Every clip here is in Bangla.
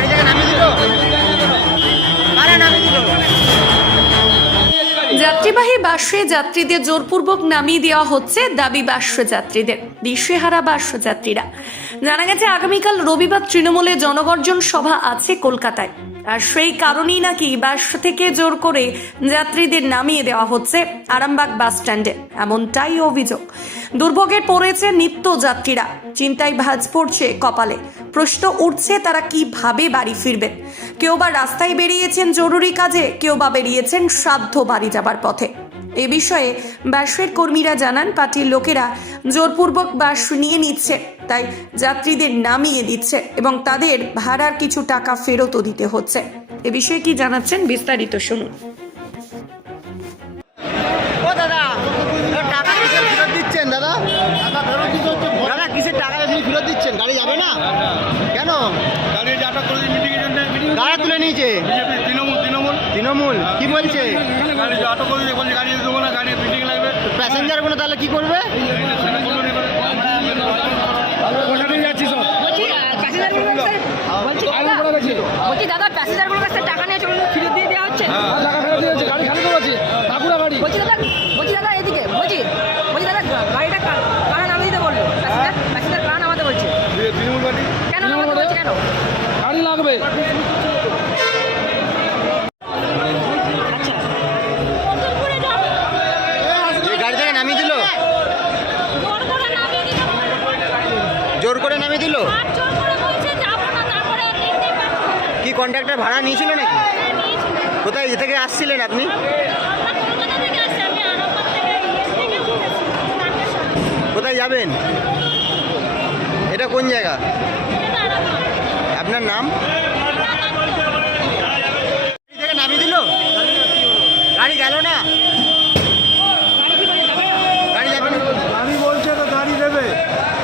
গাড়ি থেকে নামিয়ে দিল, কারা নামিয়ে দিল? যাত্রীবাহী বাসে যাত্রীদের জোরপূর্বক নামিয়ে দেওয়া হচ্ছে, দাবি বাস যাত্রীদের। দিশেহারা বাস যাত্রীরা। জানা গেছে আগামীকাল রবিবার তৃণমূলের জনগর্জন সভা আছে কলকাতায়, আর সেই কারণেই নাকি বাস থেকে জোর করে যাত্রীদের নামিয়ে দেওয়া হচ্ছে আরামবাগ বাস স্ট্যান্ডে, এমনটাই অভিযোগ। দুর্ভোগে পড়েছে নিত্য যাত্রীরা, চিন্তায় ভাঁজ পড়ছে কপালে। প্রশ্ন উঠছে তারা কিভাবে বাড়ি ফিরবেন। কেউ বা রাস্তায় বেরিয়েছেন জরুরি কাজে, কেউ বা বেরিয়েছেন শ্রাদ্ধ বাড়ি যাবার পথে। এ বিষয়ে বাসের কর্মীরা জানান, পার্টির লোকেরা জোরপূর্বক বাস নিয়ে নিচ্ছে, তাই যাত্রীদের নামিয়ে দিচ্ছে এবং তাদের ভাড়ার কিছু টাকা ফেরতও দিতে হচ্ছে। এ বিষয়ে কি জানাচ্ছেন বিস্তারিত শুনুন। ও দাদা, টাকা কিসের ফেরত দিচ্ছেন দাদা? টাকা ফেরত দিতে হচ্ছে। দাদা কিসের টাকা আপনি ফেরত দিচ্ছেন? গাড়ি যাবে না কেন? গাড়ি যে আটক করে মিটিংয়ের জন্য কারা তুলে নিয়েছে? বিজেপি তৃণমূল তৃণমূল কি বলছে? গাড়ি যে আটক করে বলছে গাড়ি দেবো না, গাড়ি মিটিং লাগবে। প্যাসেঞ্জার গুলো তাহলে কি করবে? বলছি দাদা, প্যাসেঞ্জারগুলোর কাছে টাকা নিয়ে চলুন, ফিরত দিয়ে দেওয়া হচ্ছে। বলছি দাদা এদিকে বলছি দাদা, গাড়িটা কারা নামিয়ে দিতে বললো? প্যাসেঞ্জার কারা নামাতে বলছে? তৃণমূল পার্টি কেন নামাতে বলছে? কেন গাড়ি লাগবে? গাড়ি থেকে নামিয়ে দিল, জোর করে নামিয়ে দিল। কি কন্ট্রাক্টর ভাড়া নিয়েছিল নাকি? কোথায় থেকে আসছিলেন আপনি? কোথায় যাবেন? এটা কোন জায়গা? আপনার নাম? গাড়ি থেকে নামিয়ে দিল, গাড়ি গেল না, গাড়ি যাবে না। আমি বলছে তো গাড়ি দেবে,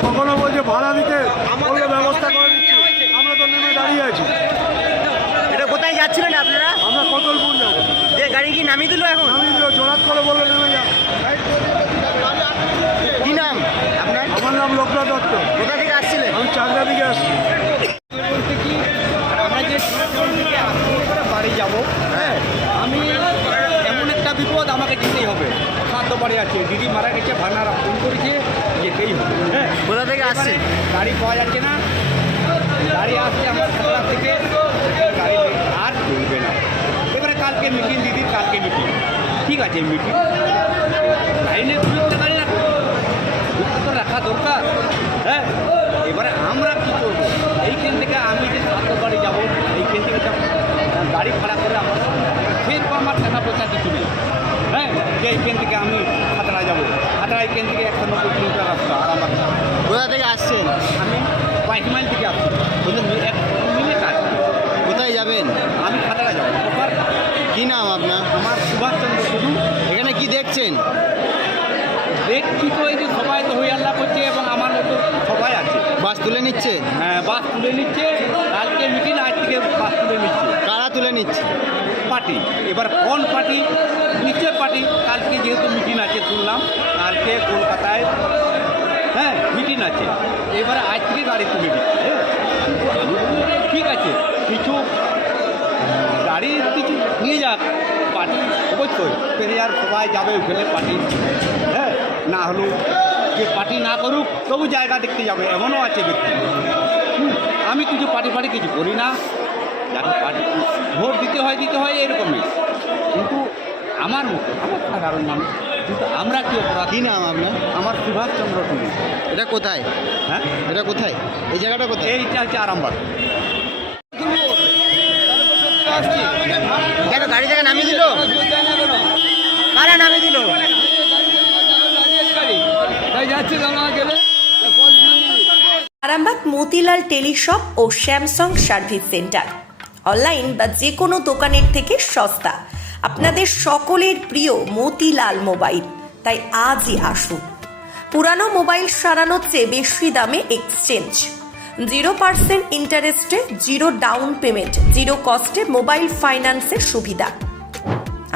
কখনো বলছে ভাড়া দিতে, বললে ব্যবস্থা করে দিচ্ছি। আমরা তো নেমে দাঁড়িয়ে আছি। এটা কোথায় যাচ্ছিলেন আপনারা? আমরা কতলপুর যাবো। যে গাড়ি কি নামিয়ে দিল এখন? নামিয়ে দিল, জোরাত করে বললে নেমে যাও। কি নাম আপনার? আমার নাম লোকনাথ দত্ত। কোথা থেকে আসছিলেন? আমি চাকদা দিকে আসছি। বলতে কি, আমরা যে বাড়ি যাব, হ্যাঁ, আমি এমন একটা বিপদ, আমাকে যেতেই হবে। খাদ্য বাড়ি আছে, দিদি মারা গেছে, ভাড়ারা ফোন করেছে, যেতেই হবে। হ্যাঁ, কোথা থেকে আসছে? গাড়ি পাওয়া যাচ্ছে না, গাড়ি আসছে আমার খাতড়া থেকে, গাড়ি আর চলবে না। এবারে কালকে মিটিং, দিদির কালকে মিটিং, ঠিক আছে মিটিং, লাইনে দুটো গাড়ি রাখো, দুটো তো রাখা দরকার। হ্যাঁ, এবারে আমরা কী করবো? এইখান থেকে আমি যে খাদ্য বাড়ি যাবো, এইখান থেকে গাড়ি ভাড়া করে আমার সেরকম আমার টাকা পয়সা কিছু নেই। হ্যাঁ, যে এইখান থেকে আমি খাতড়া যাবো, খাতড়া এইখান থেকে 190 কিলোমিটার রাস্তা আরামবাগ। কোথা থেকে আসছেন? আমি 5 মাইল থেকে আসছি, এক মিনিট কাজ। কোথায় যাবেন? আমি খাতড়া যাবো। ওপার কি নাম আপনার? আমার সুভাষচন্দ্র শুধু এখানে কি দেখছেন? দেখছি তো এই যে সবাই তো হই আল্লাহ করছে এবং আমার মতো সবাই আছে। বাস তুলে নিচ্ছে? হ্যাঁ, বাস তুলে নিচ্ছে, কালকে মিটিং, আজ থেকে বাস তুলে নিচ্ছে কারা তুলে নিচ্ছে? পার্টি। এবার কোন পার্টি? নিশ্চয় পার্টি। কালকে যেহেতু মিটিং আছে শুনলাম, কালকে কলকাতায় হ্যাঁ মিটিং আছে, এবারে আজ থেকে গাড়ি তুলে দিচ্ছে। হ্যাঁ, আমি বলছি, ঠিক আছে, কিছু গাড়ি কিছু নিয়ে যাক, পার্টি অবশ্যই পেরিয়ার সবাই যাবে ওখানে পার্টি। হ্যাঁ, না হলেও যে পার্টি না করুক তবু জায়গা দেখতে যাবে, এমনও আছে ব্যক্তি। আমি কিছু পার্টি কিছু করি না, যাকে পার্টি ভোট দিতে হয় এরকমই। কিন্তু আমার মতো, আমার সাধারণ মানুষ, কিন্তু আমরা কি অপরাধ? কি নাম আপনার? আমার সুভাষচন্দ্র টুডু। এটা কোথায়? হ্যাঁ, এটা কোথায়? এই জায়গাটা কোথায়? এইটা হচ্ছে আরামবাগ। কেন গাড়ি থেকে নামিয়ে দিল? কারা নামিয়ে দিল? আরামবাগ মতিলাল টেলিশপ ও স্যামসাং সার্ভিস সেন্টার, অনলাইন বা যে কোনো দোকানের থেকে সস্তা। আপনাদের সকলের প্রিয় মতিলাল মোবাইল, তাই আজই আসুন। পুরানো মোবাইল সারানোর চেয়ে বেশি দামে এক্সচেঞ্জ, 0% ইন্টারেস্টে, 0 ডাউন পেমেন্ট, 0 কস্টে মোবাইল ফাইন্যান্সের সুবিধা।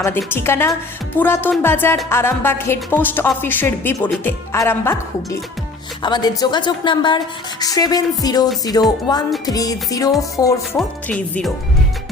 আমাদের ঠিকানা পুরাতন বাজার, আরামবাগ হেডপোস্ট অফিসের বিপরীতে, আরামবাগ হুগলি। আমাদের যোগাযোগ নাম্বার 7001304430।